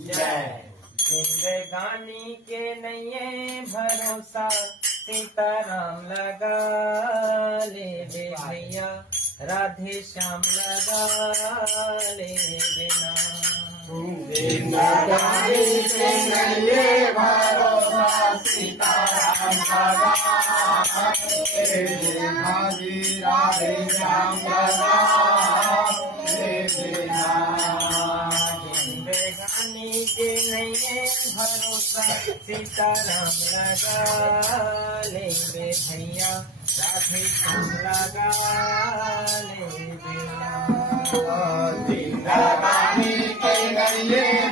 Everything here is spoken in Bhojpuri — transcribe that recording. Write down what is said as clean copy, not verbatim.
जय। जिंदगानी के नये भरोसा सीताराम लगा ले भैया, राधे श्याम लगा ले बिना। जिंदगानी के नये भरोसा सीताराम लगा ले राधे श्याम लगा ले बिना। जिंदगानी के नये भरोसा सीताराम लगा ले भैया, राधे श्याम लगा ले बिना। जिंदगानी के नये